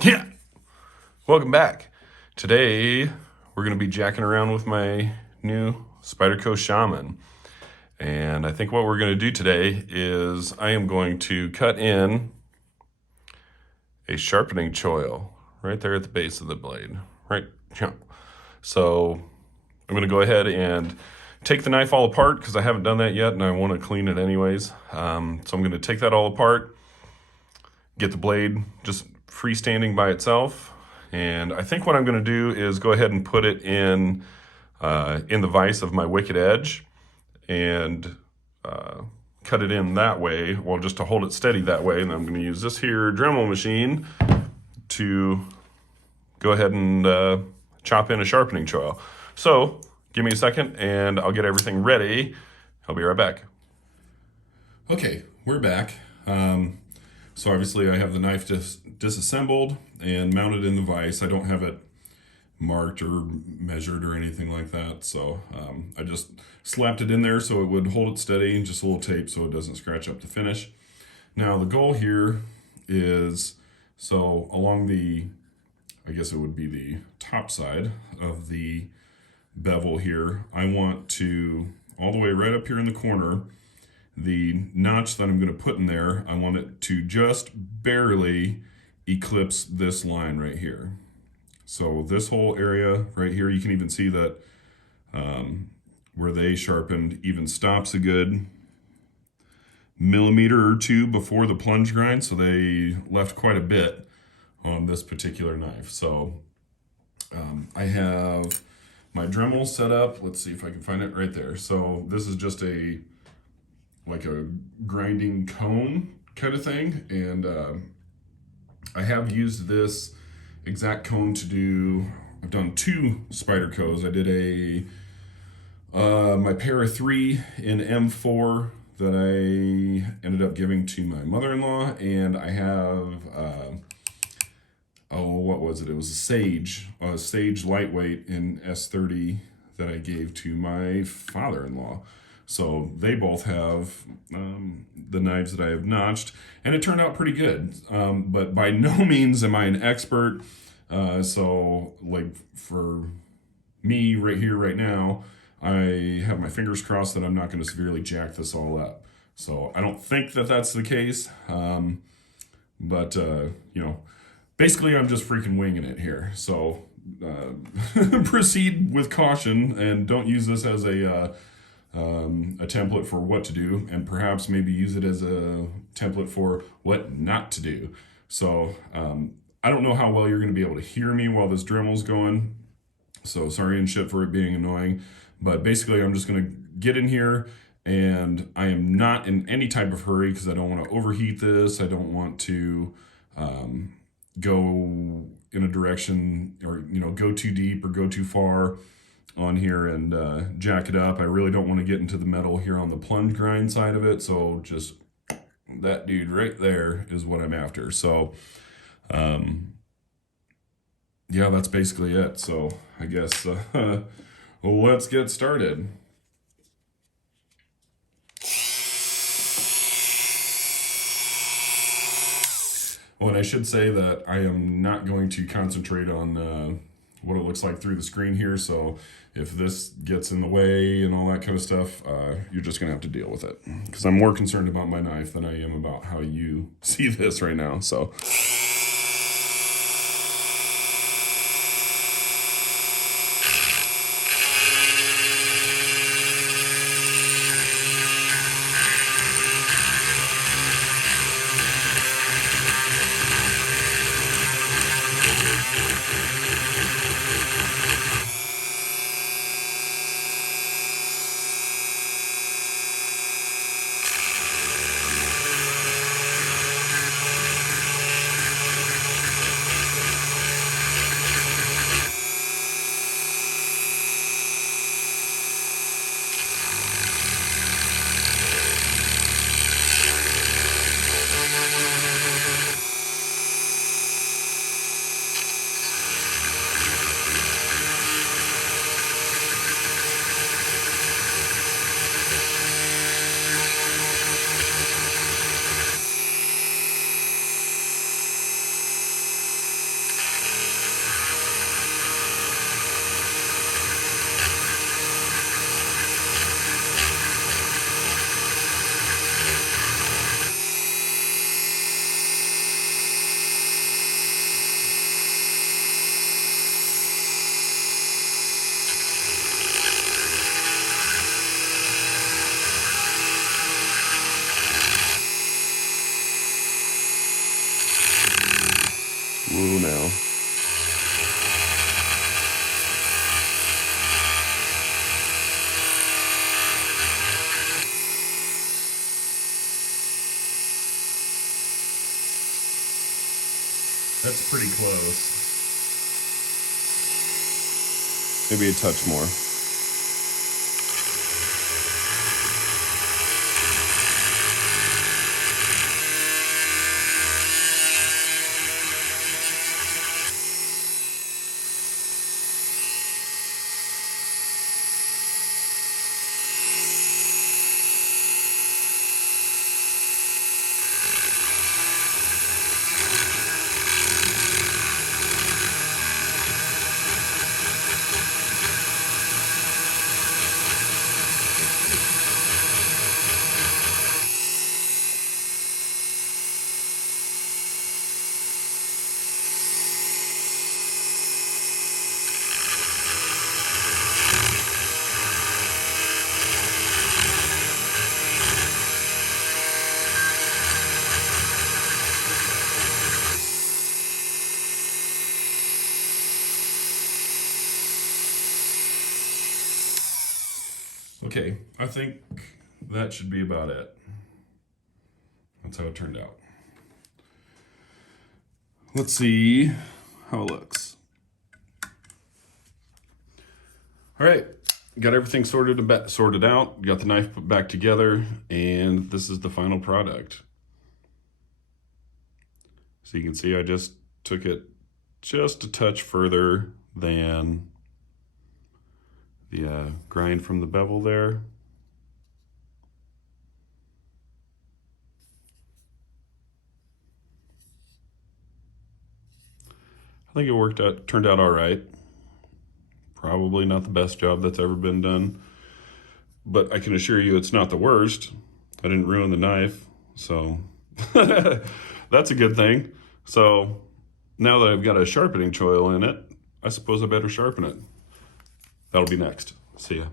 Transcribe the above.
Yeah, welcome back. Today we're going to be jacking around with my new Spyderco Shaman. And I think what we're going to do today is I am going to cut in a sharpening choil right there at the base of the blade. Right. Yeah. So I'm going to go ahead and take the knife all apart because I haven't done that yet and I want to clean it anyways. So I'm going to take that all apart, get the blade just freestanding by itself. And I think what I'm going to do is go ahead and put it in the vise of my wicked edge and cut it in that way, well, just to hold it steady that way. And I'm going to use this here Dremel machine to go ahead and chop in a sharpening choil. So give me a second and I'll get everything ready. I'll be right back. Okay, we're back. So obviously I have the knife disassembled and mounted in the vise. I don't have it marked or measured or anything like that. So I just slapped it in there so it would hold it steady, just a little tape so it doesn't scratch up the finish. Now the goal here is, so along the, I guess it would be the top side of the bevel here, I want to, all the way right up here in the corner, the notch that I'm going to put in there, I want it to just barely eclipse this line right here. So this whole area right here, you can even see that where they sharpened even stops a good millimeter or two before the plunge grind. So they left quite a bit on this particular knife. So I have my Dremel set up. Let's see if I can find it right there. So this is just like a grinding cone kind of thing. And I have used this exact cone to do, I've done two Spydercos. I did my Para 3 in M4 that I ended up giving to my mother-in-law, and I have, what was it? It was a Sage lightweight in S30 that I gave to my father-in-law. So they both have the knives that I have notched, and it turned out pretty good. But by no means am I an expert. So like for me right here, right now, I have my fingers crossed that I'm not going to severely jack this all up. So I don't think that that's the case. But you know, basically I'm just freaking winging it here. So proceed with caution and don't use this as a template for what to do, and perhaps maybe use it as a template for what not to do. So I don't know how well you're going to be able to hear me while this Dremel's going. So sorry and shit for it being annoying. But basically I'm just going to get in here, and I am not in any type of hurry because I don't want to overheat this. I don't want to go in a direction or, you know, go too deep or go too far on here and jack it up. I really don't want to get into the metal here on the plunge grind side of it. So just that dude right there is what I'm after. So yeah, that's basically it. So I guess let's get started. Oh, and I should say that I am not going to concentrate on what it looks like through the screen here. So if this gets in the way and all that kind of stuff, you're just going to have to deal with it. Because I'm more concerned about my knife than I am about how you see this right now. So Woo now. That's pretty close. Maybe a touch more. Okay, I think that should be about it. That's how it turned out. Let's see how it looks. All right, got everything sorted out, got the knife put back together, and this is the final product. So you can see I just took it just a touch further than the grind from the bevel there. I think it turned out all right. Probably not the best job that's ever been done, but I can assure you it's not the worst. I didn't ruin the knife, so that's a good thing. So now that I've got a sharpening choil in it, I suppose I better sharpen it. That'll be next. See ya.